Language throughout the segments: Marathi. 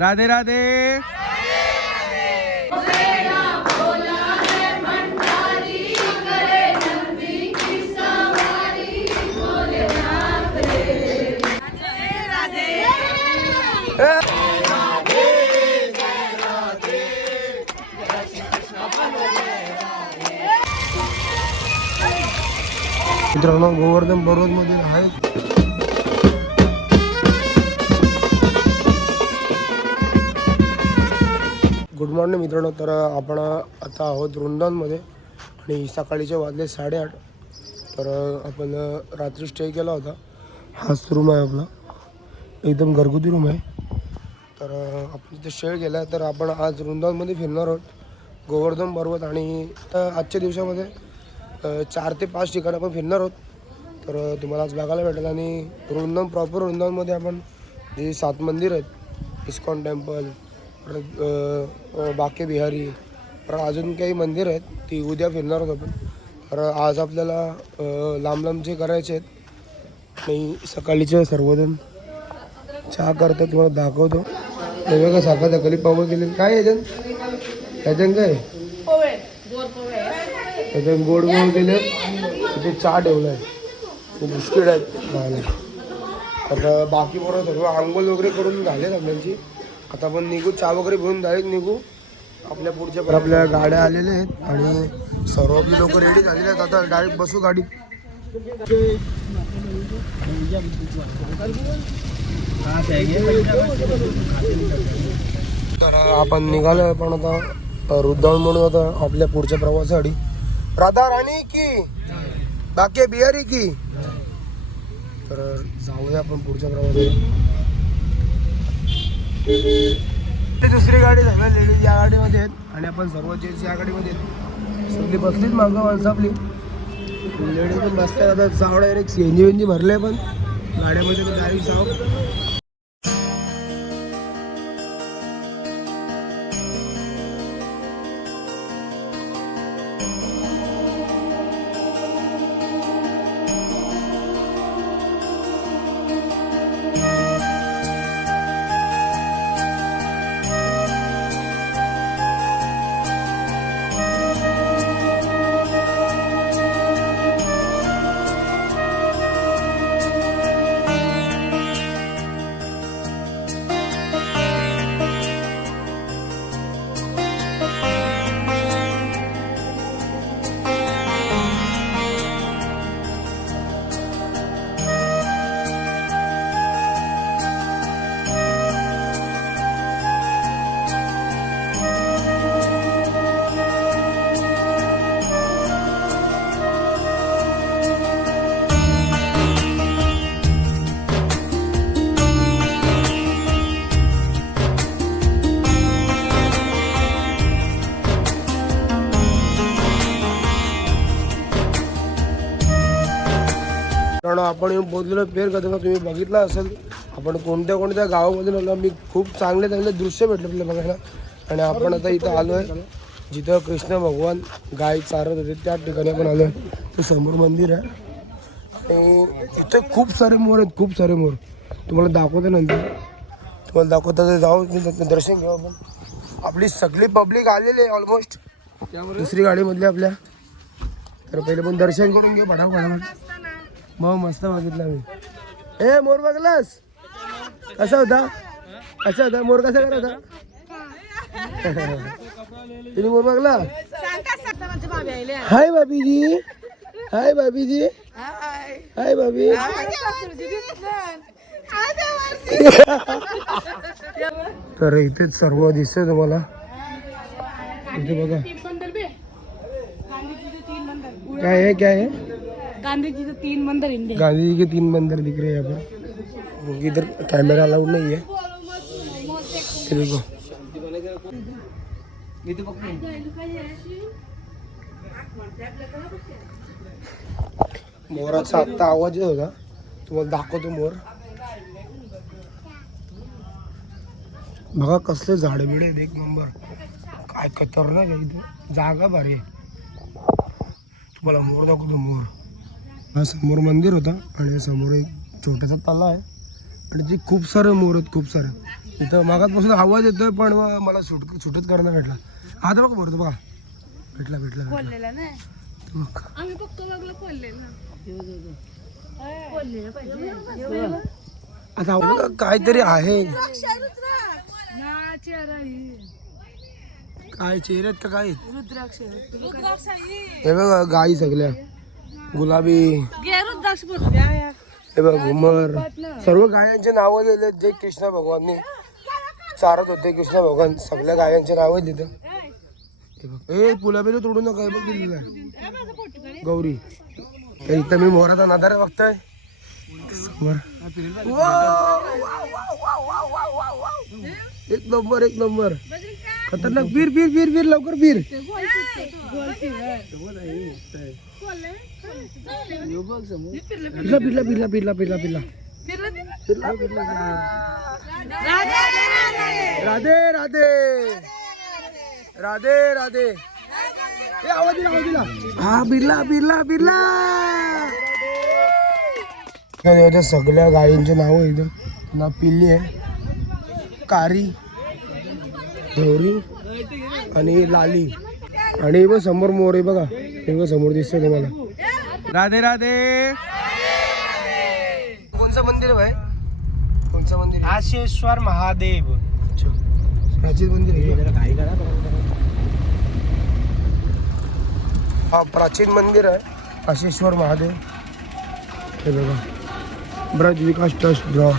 राधे राधे। मित्रांनो गोवर्धन पर्वत मध्ये आहे. गुड मॉर्निंग मित्रांनो. तर आपण आता आहोत वृंदावनमध्ये आणि सकाळीचे वाजले 8:30. तर आपण रात्री स्टे केला होता. हाच रूम आहे आपला, एकदम घरगुती रूम आहे. तर आपण तिथे स्टे केला. तर आपण आज वृंदावनमध्ये फिरणार आहोत, गोवर्धन पर्वत. आणि आजच्या दिवसामध्ये 4 ते 5 ठिकाणं आपण फिरणार आहोत. तर तुम्हाला आज बघायला भेटेल. आणि वृंदावन प्रॉपर वृंदावनमध्ये आपण जे 7 मंदिर आहेत, इस्कॉन टेम्पल, परत बाके बिहारी, परत अजून काही मंदिर आहेत ती उद्या फिरणार आहोत आपण. तर आज आपल्याला लांब लांबचे करायचे आहेत. आणि सकाळीचे सर्वजण चहा करतात, तुम्हाला दाखवतो. हे बघा साखर सकाळी पाव केले. काय याच्यात काय त्याच्यात गोड गोड केले. तिथे चहा ठेवला आहे, बिस्किट आहेत खायला. तर बाकी बरोबर सर्व आंघोळ वगैरे करून झाले सगळ्यांची. आता आपण निघू, चहा वगैरे घेऊन डायरेक्ट निघू आपल्या पुढच्या. आपल्या गाड्या आलेल्या आहेत आणि सर्व आपली लोक रेडी झालेले आहेत. आता डायरेक्ट बसू गाडी. तर आपण निघालो पण आता वृंदावन म्हणून आता आपल्या पुढच्या प्रवासासाठी. राधा राणी की बाके बिहारी की. तर जाऊया आपण पुढच्या प्रवासाला. दुसरी गाडी सगळ्या लेडीज या गाडीमध्ये आहेत आणि आपण सर्व जेंट्स या गाडीमध्ये आहेत. सगळी बसलीच मागं माणसं आपली. लेडीज पण बसतात. आता जाऊ डायरेक्ट सीएनजी भरले पण गाड्यामध्ये तर डायरेक्ट जाऊ. कारण आपण येऊन पोहोचलेलो पेर कदम. तुम्ही बघितलं असेल आपण कोणत्या कोणत्या गावामधून आलो. मी खूप चांगले चांगले दृश्य भेटले आपल्याला बघायला. आणि आपण आता इथं आलो आहे जिथं कृष्ण भगवान गाय चारत होते, त्या ठिकाणी आपण आलो आहे. ते समोर मंदिर आहे आणि इथे खूप सारे मोर आहेत, खूप सारे मोर. तुम्हाला दाखवते नंतर, तुम्हाला दाखवता जाऊन दर्शन घेऊ आपण. आपली सगळी पब्लिक आलेली आहे ऑलमोस्ट दुसरी गाडीमधली आपल्या. तर पहिले पण दर्शन करून घेऊ फटाफट. मग मस्त बघितला मी. ए मोर बघलास कसा होता? कसा होता मोर? कसा करत होता तिने मोर बघला? हाय बाबीजी, हाय बाबीजी, हाय बाबी. तर इथेच सर्व दिसतंय तुम्हाला. इथे बघा काय है, क्या है? गांधी जी के 3 मंदिर इंडिया. गांधी जी के 3 मंदिर दिख रहे हैं यहाँ पर. इधर कैमरा अलाउड नहीं है. देखो मोराचा आत्ता आवाज येत होता, तुम्हाला दाखवतो मोर. बघा कसले झाड बिड आहेत, एक नंबर. काय खतरनाक आहे इथे, जागा भारी आहे. तुम्हाला मोर दाखवतो मोर. हा समोर मंदिर होता आणि समोर एक छोटासा तलाव आहे आणि जे खूप सारे मोर आहेत, खूप सारे. इथं मागातपासून आवाज येतोय पण मला सुटत करणं भेटला. आता बघा बोलतो बघा भेटला बोललेला ना मग आम्ही बघतो लागलो बोललेला आता बघा काहीतरी आहे. काय चेहऱ्यात तर काय रुद्राक्ष हे बघा गाई सगळ्या गुलाबी. रुद्राक्ष हे बघा घुमर. सर्व गायांचे नावं दिले जे कृष्ण भगवाननी चारत होते. कृष्ण भगवान सगळ्या गायांचे नावं दिले. हे बघ ए पुलाबिला तोडू नका. हे बघ दिलेलं आहे गौरी. इथं मी मोराचा नादार बघतोय समोर. एक नंबर एक नंबर खतरनाक. बीर बीर बीर बीर लवकर बीर. पिरला पिरला पिरला पिरला पिरला पिरला. राधे राधे राधे राधे. आवाज दिला. हा बिरला बिरला बिरला. देवाच्या सगळ्या गायींचे नाव इथं. ना पिल्ली आहे, कारी, गौरी आणि लाली. आणि बघ समोर मोर आहे बघा. हे बघ समोर दिसतंय तुम्हाला. राधे राधे. कोणचं मंदिर आहे? कोणचं मंदिर? आशेश्वर महादेव. प्राचीन मंदिर आहे. हा प्राचीन मंदिर आहे आशेश्वर महादेव. हे बघा ब्रज विकास ट्रस्ट ड्रॉ.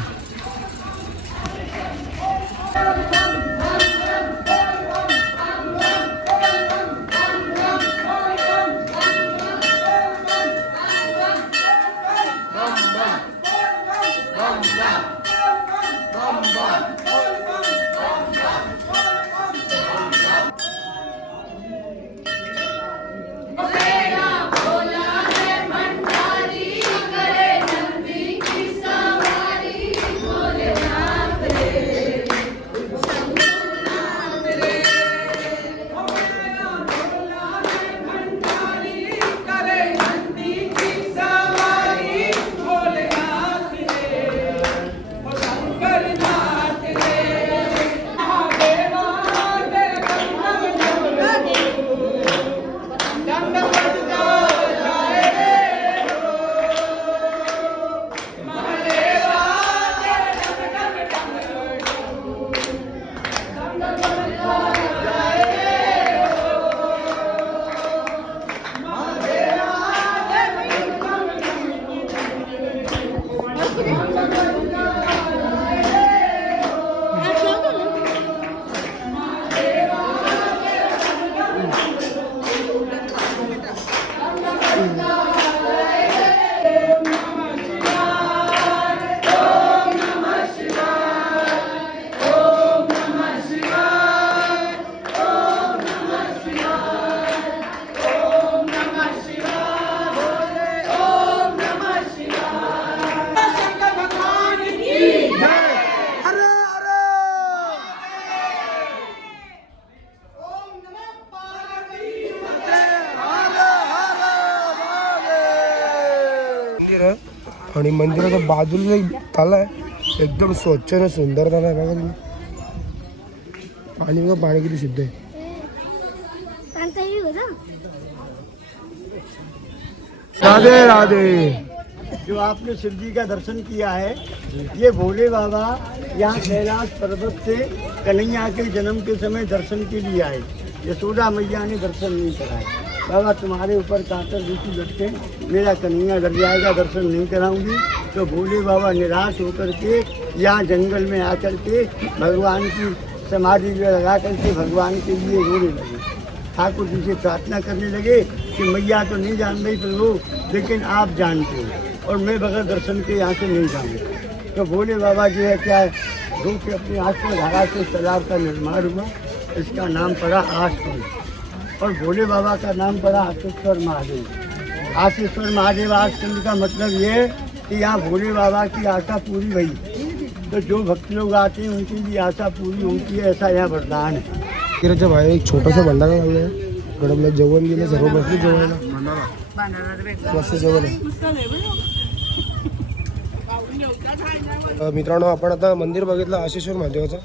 आणि मंदिराच्या बाजूला एक तला आहे. एकदम स्वच्छ आणि सुंदर तला आहे बघा तुम्ही. पाणी बघा पाणी किती शुद्ध आहे. राधे राधे. जो आपने शिव जी का दर्शन किया है, ये भोले बाबा यहाँ कैलाश पर्वत से कन्हैया के जन्म के समय दर्शन के लिए आए. यशोदा मैया ने दर्शन नहीं कराए. बाबा तुम्हारे ऊपर कातर ऋषि बैठते, मेरा कन्हैया डर जाएगा, दर्शन नहीं कराऊंगी. तो भोले बाबा निराश होकर के यहाँ जंगल में आकर के भगवान की समाधि लगा करके भगवान के लिए रोने लगे. ठाकुर जी से प्रार्थना करने लगे कि मैया तो नहीं जान रही प्रभु, लेकिन आप जानते हो और मैं बगैर दर्शन के यहाँ से नहीं जाऊँगा. तो भोले बाबा जो है क्या धो के अपनी आँख में धारा से तालाब का निर्माण हुआ. इसका नाम पड़ा आशकुंड और भोले बाबा का नाम पड़ा आशेश्वर महादेव. आशेश्वर महादेव आशकुंड का मतलब ये है कि यहाँ भोले बाबा की आशा पूरी हुई. तो जो भक्त लोग आते हैं उनकी भी आशा पूरी होती है, ऐसा यहाँ वरदान है. मंदिराच्या बाहेर एक छोटासा भंडारा लागला आहे. गडबला जेवण गेलं सर्व बसले जेवायला. मस्त जेवण आहे. मित्रांनो, आपण आता मंदिर बघितलं आशेश्वर महादेवाचं.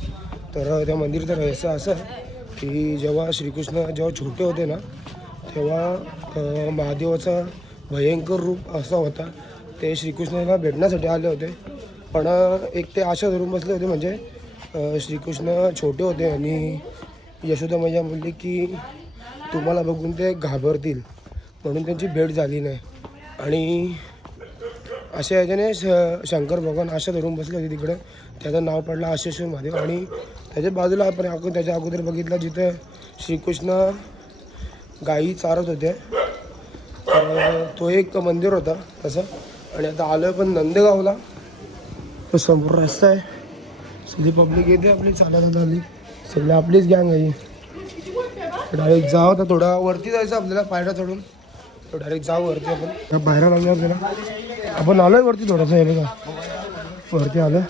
तर त्या मंदिराचं रहस्य असं आहे की जेव्हा श्रीकृष्ण छोटे होते ना, तेव्हा महादेवाचा भयंकर रूप असा होता. ते श्रीकृष्णाला भेटण्यासाठी आले होते, पण एक ते आशा धरून बसले होते. म्हणजे श्रीकृष्ण छोटे होते आणि यशोदा मैया बोलली की तुम्हाला बघून ते घाबरतील, म्हणून त्यांची भेट झाली नाही. आणि अशा याच्याने शंकर भगवान आशा धरून बसले होते तिकडं. त्याचं नाव पडलं आशेश्वर महादेव. आणि त्याच्या बाजूला आपण त्याच्या अगोदर बघितलं जिथं श्रीकृष्ण गायी चारत होते. तर तो एक मंदिर होता तसं. आणि आता आलो पण नंदगावला. तो समोर रस्ता आहे, सगळी पब्लिक येते आपली चालायला आली, सगळी आपलीच गँग आहे. डायरेक्ट जावं तर थोडा वरती जायचं आपल्याला पायऱ्या चढून. तर डायरेक्ट जावं वरती. आपण बाहेर लागलो आपल्याला. आपण आलोय वरती थोडंसं. हे बघा वरती आलं.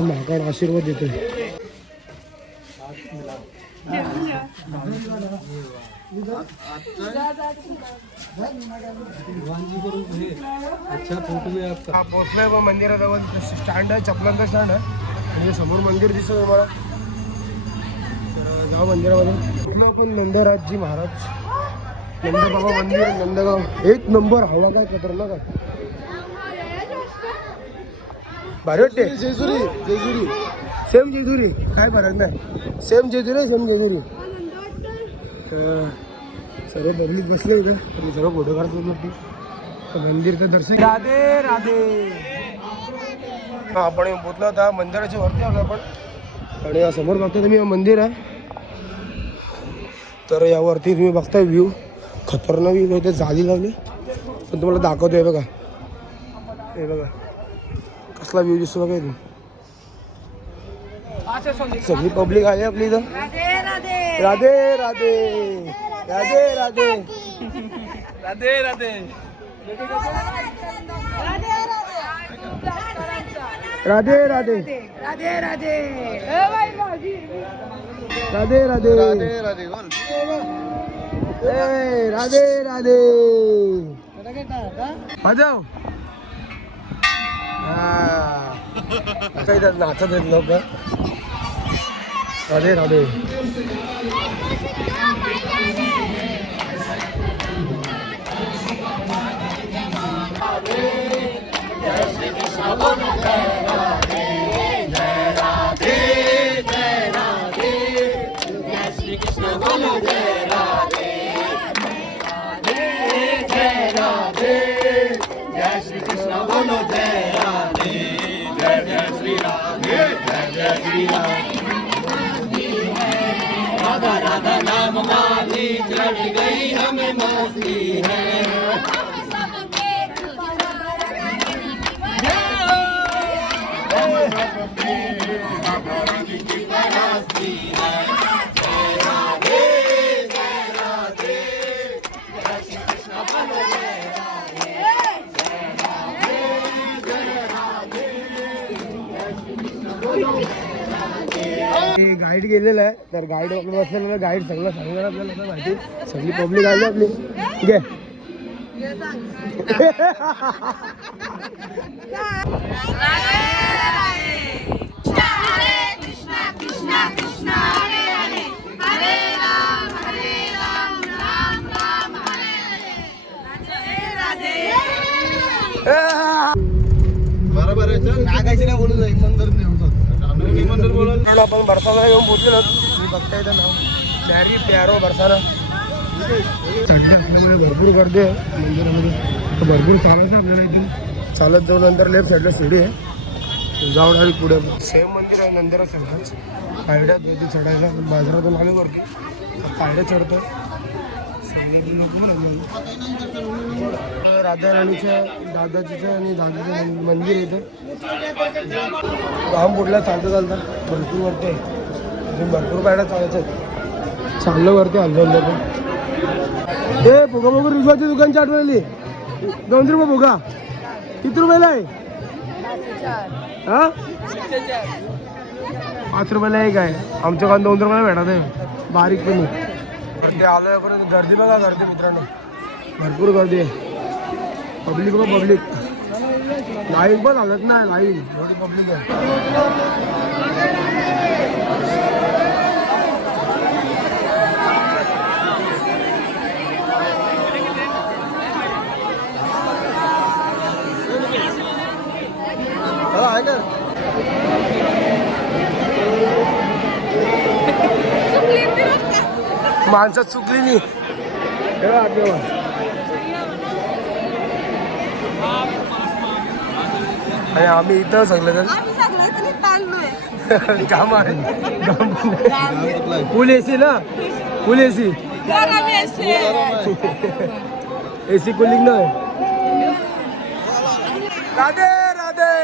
महाकाळ आशीर्वाद देतोय. पोचलोय मग मंदिराजवळ. स्टँड आहे, चपलांचा स्टँड आहे. आणि समोर मंदिर दिसतं तुम्हाला. तर जाऊ मंदिरामध्ये. कुठलं आपण नंदराजजी महाराज, नंदबाबा मंदिर, नंदगाव. एक नंबर. हवा काय खतरनाक आहे. भारी वाटते. जेजुरी जेजुरी सेम जेजुरी, काय फरक नाही. Same Jejuri same Jejuri. सर्व पब्लिक बसले इथं आणि सर्व फोटो काढतात. मंदिरचं दर्शन. राधे राधे. आपण पोचलो होता मंदिराच्या वरती आलो आपण. आणि समोर बघता तुम्ही मंदिर आहे. तर यावरती तुम्ही बघताय व्ह्यू खतरनाक व्ह्यू. इथे जाली लावली पण तुम्हाला दाखवतोय बघा. हे बघा कसला व्ह्यू दिसतो बघा इथून. सगळी पब्लिक आहे आपली इथं. राधे राधे राधे राधे राधे राधे राधे राधे राधे राधे राधे राधे राधे राधे वाजव. काही नाचत आहेत लोक. राधे राधे. राधा राधा नाम मानी चढ़ गई हमें मस्ती है. गाईड गेलेला आहे. तर गाईड बसलेला गाईड सगळं सांगणार आपल्याला माहिती. सगळी पब्लिक आली आपली. घे आपण बरसाना येऊन पोचलेलो. तुम्ही बघताय इथं नाव प्यारी प्यारो बरसाना. चढणे असल्यामुळे भरपूर गर्दी आहे मंदिरामध्ये. तर भरपूर चालायचं आपल्याला. इथून चालत जाऊन नंतर लेफ्ट साईडला शिडी आहे. जाऊन आली पुढे. सेम मंदिर आहे नंतर सगळ्यांच. पायड्यात येते चढायला. बाजारातून आले वरती पायड्या चढतो. सगळी राधा राणीच्या दादाजीचं आणि दादाचं मंदिर येतं. गाव पुढला चालतं चालतं भरपूर वरती आहे. भरपूर पायड्या चालायचं आहेत. चाललं वरती हल्लं पण. हे भोगा बघू रिजवाची दुकानची आठवली. 2 रुपये भोगा. किती रुपयाला आहे? हा 5 रुपयाला एक आहे. आमच्या गावात 2 रुपयाला भेटत आहे बारीक पण. ते आलं करून गर्दी बघा. गर्दी मित्रांनो भरपूर गर्दी आहे. पब्लिक बघा पब्लिक. लाईन पण हलत नाही, लाईन एवढी पब्लिक आहे. चला आहे का माणसात चुकली नाही. आणि आम्ही इथं सगळं जण आम्ही सगळं तरी ताणलोय. काम आहे. फुल एसी ना, फुल एसी, गरम एसी. एसी कुलिंग नाही. राधे राधे.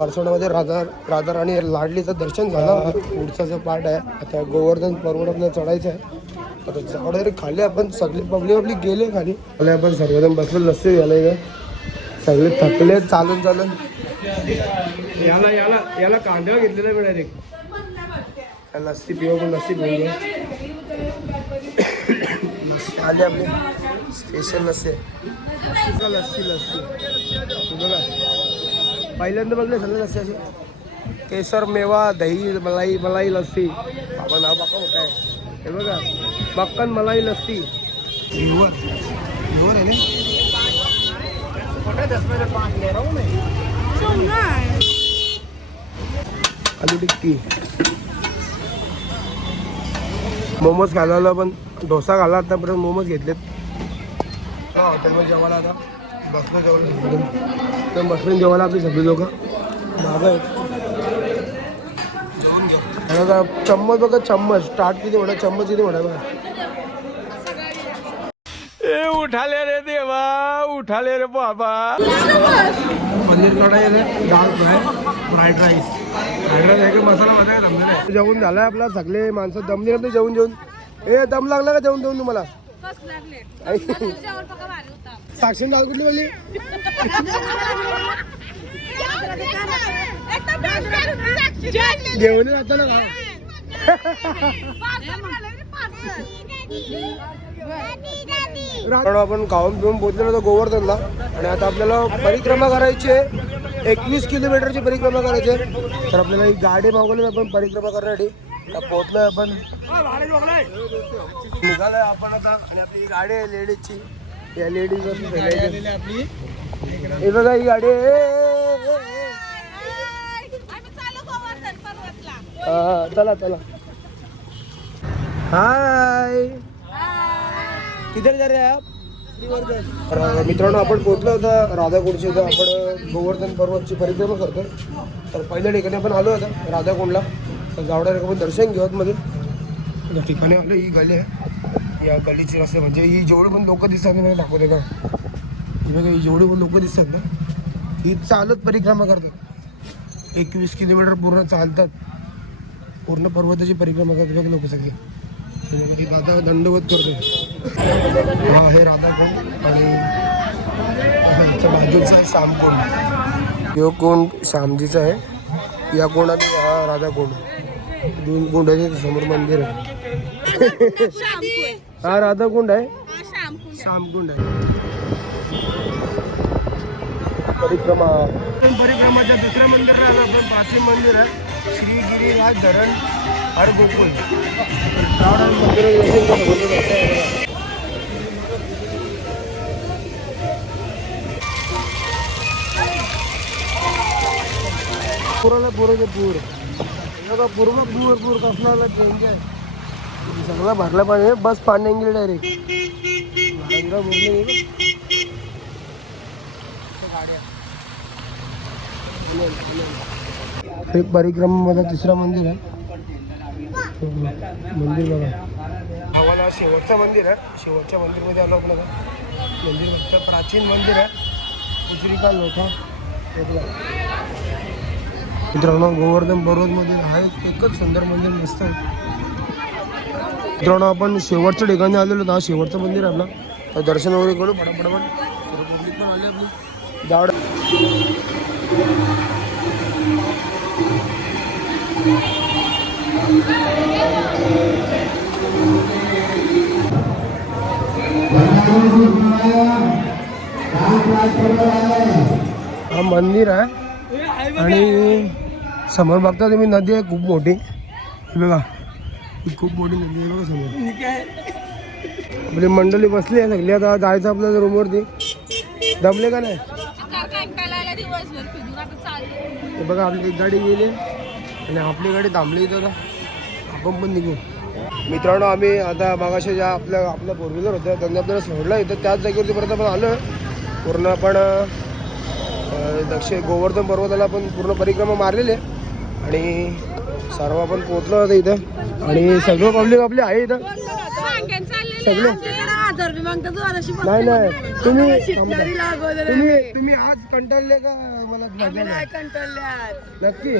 परसोडामध्ये राधा राणी लाडलीचं दर्शन झालं. पुढचा जो पार्ट आहे आता गोवर्धन पर्वत आपल्याला चढायचं आहे. तर चढायला खाली आपण सगळे पब्लिक गेले खाली. आपण सर्वजण बसलो, लस्सी झालं का सगळे थकले चालून चालून. याला कांद्यावर घेतलेला वेळ डायरेक्ट लस्सी पिऊ पण लस्सी पिऊ. लस्सी आली आपली स्पेशल लस्सी आहे. लस्सी बघा पहिल्यांदा बघले सगळे लस्सी अशी केसर मेवा दही मलाई लस्सी. आपण नाव बाका मोठा आहे हे बघा, मक्कन मलाई लस्सी. आहे ना आलू टिक्की. मोमोज खायला पण डोसा खाल्ला आतापर्यंत मोमोज घेतलेत. हॉटेलमध्ये जेवायला आता बसलो जेवण तर बसून जेवायला आपली सगळी लोक मागं आहेत. चम्मच बघा चम्मच स्टार्ट किती मोठा चम्मच किती मोठा बघा. ए उठाले रे देवा उठाले रे बाबा. पनीर कढाई आहे, दाल फ्राय, फ्राईड राईस आहे का मसाला माझा काय जेवण झालाय आपला. सगळे माणसं दमली आपली जेवून जेवून. ए दम लागला का जेवण जेवण तुम्हाला? साक्षी दाल कुठली बोलली? जेवण जातं ना काय आपण खाऊन पिऊन पोहोचलेलो होतो गोवर्धनला. आणि आता आपल्याला परिक्रमा करायची आहे. 21 किलोमीटरची परिक्रमा करायची आहे. तर आपल्याला ही गाडी मागवली आपण परिक्रमा करण्यासाठी. पोहोचलोय आपण, निघालोय आपण आता. आणि आपली ही गाडी आहे लेडीजची. या लेडीज आपली हे बघा ही गाडी चला चला. हाय किधर जा रहे हैं आप? तर मित्रांनो आपण पोहोचलो होता राधाकुंडच्या इथं. आपण गोवर्धन पर्वतची परिक्रमा करतो. तर पहिल्या ठिकाणी आपण आलो होता राधाकुंडला. तर गावड्या आपण दर्शन घेऊत मध्ये या ठिकाणी आलो. ही गली आहे. या गलीची रस्ते म्हणजे ही जेवढी पण लोक दिसतात मला दाखवते का. ही बघा ही जेवढी पण लोक दिसतात ना ही चालत परिक्रमा करतात. 21 किलोमीटर पूर्ण चालतात. पूर्ण पर्वताची परिक्रमा करतात बघा लोक सगळे. राधा दंडवत करतो. हा हे राधाकुंड आणि बाजूचा आहे श्यामकुंड. यो कुंड श्यामजीचा आहे. या कुंडाने हा राधाकुंड. 2 कुंडाचे समोर मंदिर आहे. हा राधाकुंड आहे, श्यामकुंड आहे. परिक्रमाच्या दुसऱ्या मंदिराला आपण प्राचीन मंदिर आहे श्री गिरिराज धरण हर गोकुल. पुराला पुराचे पूर बघा पूर्ण पूर कसला चेंज आहे सगळं भरला पाणी बस पाणी गेली डायरेक्ट एक परिक्रमामध्ये तिसरा मंदिर आहे मंदिर बघा आम्हाला शेवटचं मंदिर आहे शेवटच्या मंदिरमध्ये आलो आपल्याला मंदिर फक्त प्राचीन मंदिर आहे उजरीकाल लोटा मित्रांनो गोवर्धन पर्वतमध्ये आहे एकच सुंदर मंदिर मस्त आहे मित्रांनो आपण शेवटच्या ठिकाणी आलेलो हा शेवटचं मंदिर आहे आपलं तर दर्शन वगैरे करू पटापट सर्व पब्लिक पण आली आपली जावड हा मंदिर आहे आणि समोर बघता तुम्ही नदी आहे खूप मोठी ही बघा ही खूप मोठी नदी आहे बघा समोर आपली मंडळी बसली आहे सगळी आता जायचं आपल्या रूमवरती दमले का नाही हे बघा आपली एक गाडी गेली आणि आपली गाडी थांबली तर आपण पण निघू मित्रांनो आम्ही आता मागाशी ज्या आपल्या फोर व्हीलर होत्या त्यांनी आपल्याला सोडलं इथं त्याच जागेवरती परत आपण आलो पूर्ण आपण गोवर्धन पर्वताला पण पूर्ण परिक्रमा मारलेली आहे आणि सर्व आपण पोहोचलो होतो इथं आणि सगळं पब्लिक आपली आहे इथं सगळे नाही नाही तुम्ही आज कंटाळले का मला नक्की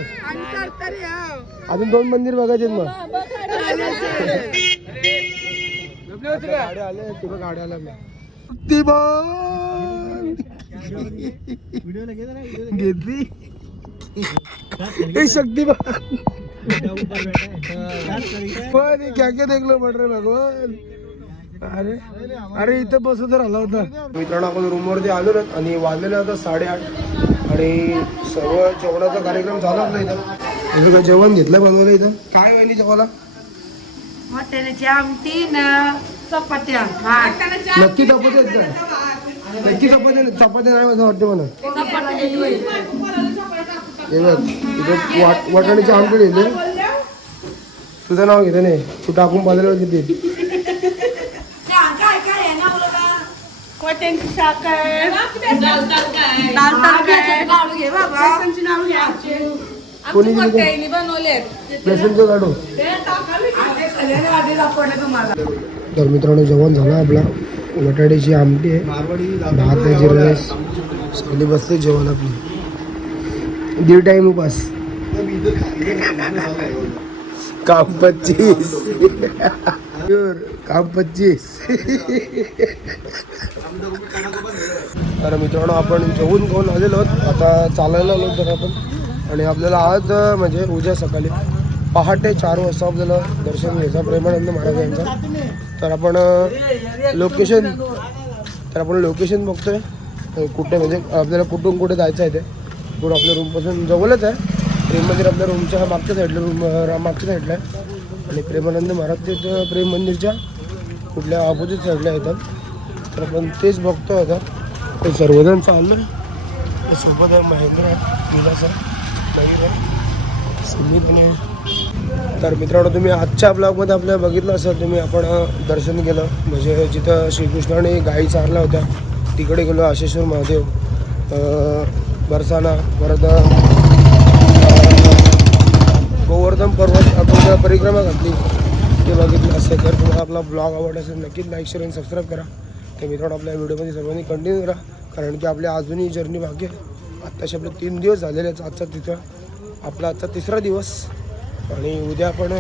अजून 2 मंदिर बघायचे मग गाड्या आले तुला गाड्या आल्या घेतली शक्तिमान क्या क्या देख लो पड रे भगवान अरे अरे इथं बसू तर आला होता मित्रांनो आपण रूमवरती आलो ना आणि वाजलेलं होतं 8:30 आणि सर्व जेवणाचा कार्यक्रम झाला आपला इथं जेवण घेतलं बनवलं इथं काय वाहिनी जेवायला वाटाण्याची आमटी ना चपात्या नक्की चपात्या आहेत का नक्की चपात्या नाही असं वाटतं मला हे बघ इथं वाटाण्याची आमटी लिहिले तुझं नाव घेते नाही तू टाकून पाहिलं किती वाटाण्याची शाक आहे दाल घे बाबा कोणी बनवले बेसनचं काढू तर मित्रांनो जेवण झालं आपला बटाट्याची आमटी आहे भात आहे जिरा राईस सगळी बसते जेवण आपली 1.5 टाइम उपास काम 25 काम 25 तर मित्रांनो आपण जेवून खाऊन आलेलो आहोत आता चालायला आलो तर आपण आणि आपल्याला आज म्हणजे उद्या सकाळी पहाटे 4 वाजता आपल्याला दर्शन घ्यायचं प्रेमानंद महाराज यांचं तर आपण लोकेशन बघतोय कुठे म्हणजे आपल्याला कुठून कुठे जायचं आहे ते पुढं आपल्या रूमपासून जवळच आहे प्रेम मंदिर आपल्या रूमच्या मागच्या साईडला मागच्या साईडला आहे आणि प्रेमानंद महाराज ते प्रेम मंदिरच्या कुठल्या ऑपोजिट साईडला येतात तर आपण तेच बघतोय आता ते सर्वजण चाललो आहे सोबत आहे महेंद्र आहे विलास आहे सुमित तर मित्रांनो तुम्ही आजच्या ब्लॉगमध्ये आपल्या बघितलं असेल तुम्ही आपण दर्शन केलं म्हणजे जिथं श्रीकृष्णाने गायी चारल्या होत्या तिकडे गेलो आशेश्वर महादेव बरसाना परत गोवर्धन पर्वत आपण परिक्रमा घातली ते बघितलं असेल तर तुम्हाला आपला ब्लॉग आवडला असेल नक्कीच लाईक शेअर आणि सबस्क्राईब करा ते मित्रांनो आपल्या व्हिडिओमध्ये सर्वांनी कंटिन्यू करा कारण की आपल्या अजूनही जर्नी बाकी आहे आत्ताशी आपले 3 दिवस झालेले आहेत आजचा आपला आजचा 3रा दिवस आणि उद्या आपण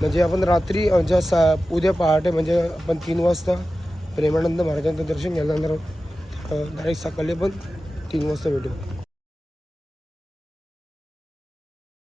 म्हणजे आपण रात्री उद्या पहाटे म्हणजे आपण 3 वाजता प्रेमानंद महाराजांचं दर्शन घ्यायला जाणार आहोत डायरेक्ट सकाळी पण 3 वाजता भेटू